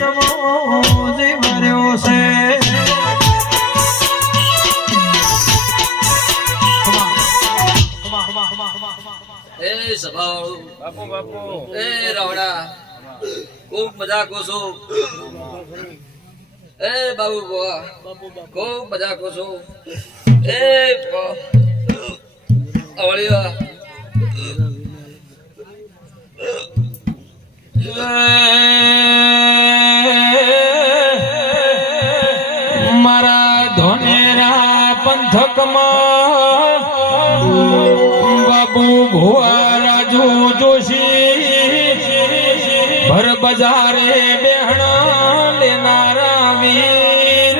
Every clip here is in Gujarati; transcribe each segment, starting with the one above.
મોજી ભર્યો છે એ સભાવાળો બાપુ બાપુ એ રાવડા ખૂબ મજા કોસો એ બાબુ બુઆ ખૂબ મજા કોસો એ અવળિયા મારા ધોનેરા પંથકમાં બાબુ ભુવા રાજુ જોશી ભર બજારે બેહણા લેનારા વીર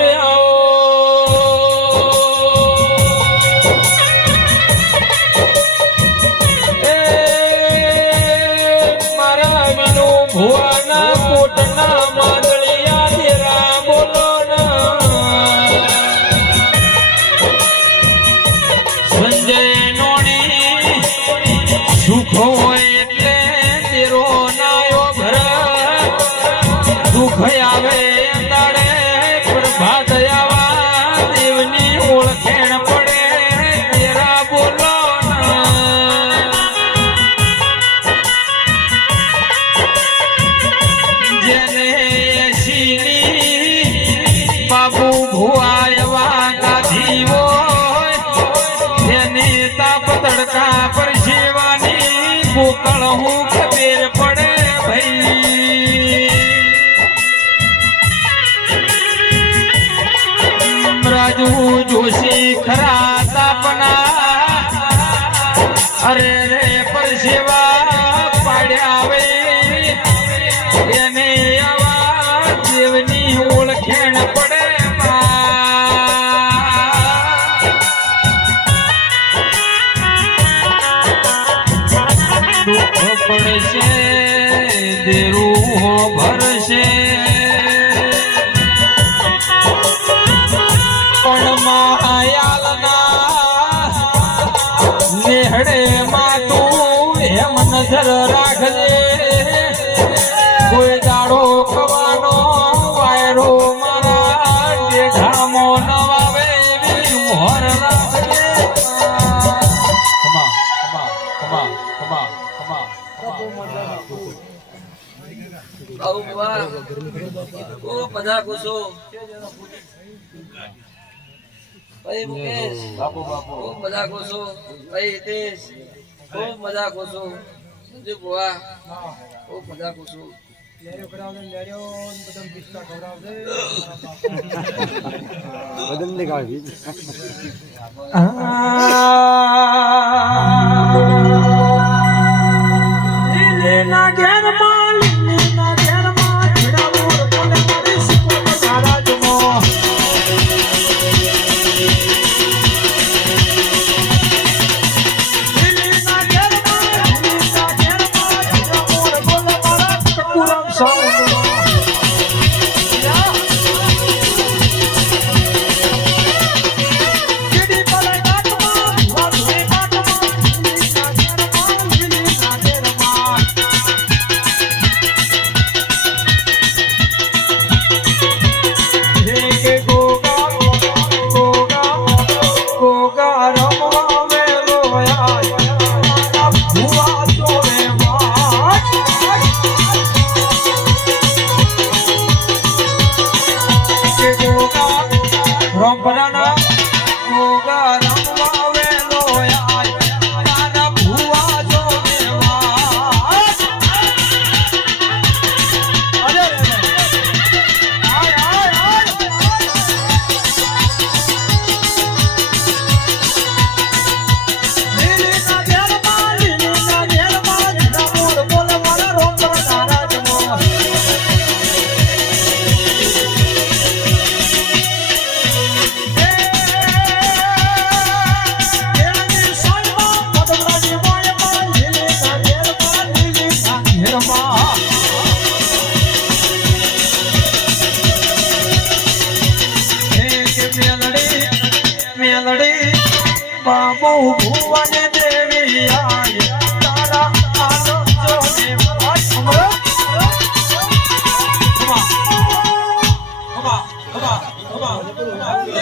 મારા વિનુ ભુવાના કોટના માંદળિયા દેરા બોલો સંજય નોણી સુખો એટલે તેરો નાયો ઘર દુઃખ આવે દાડે પ્રભાત આવા દેવની ઓળખેણ પડે તેરા બોલો જેને બાબુ ભુવા એવા ગાધી હોય તેની તાપ તડકા પર સેવાની ગોકળ હું ખબેર પડે ભાઈ રાજુ જોશી ખરા તાપના અરે રે પર સેવા પાડ્યા આવે એને આવા દેવની ઓળખેણ પડે દુઃખ પડશે દેરું ભરશે પણ માયાલના નેહડે માં તું એમ નજર રાખજે કોઈ દાડો કવાનો વાયરો મારા ડેઢામો ન વાવે એવી મોહર રાખજે બાબુ બુઆ ખૂબ મજા કોસો ભાઈ મુકેશ બાપુ બાપુ ખૂબ મજા કોસો ભાઈ હિતેશ ખૂબ મજા કોસો સંજય બુઆ ખૂબ મજા કોસો બદલને કાઢી લીલેના ઘેરમાં લીલેના ઘેરમાં છડા મોર કોને મારી સુકો સારા જમો લીલેના ઘેરમાં છડા મોર કોને મારા કપૂરમ સાઉન્ડ બાબુ ભુવન દેવી આય તારા આલો જોને વાસ ખબા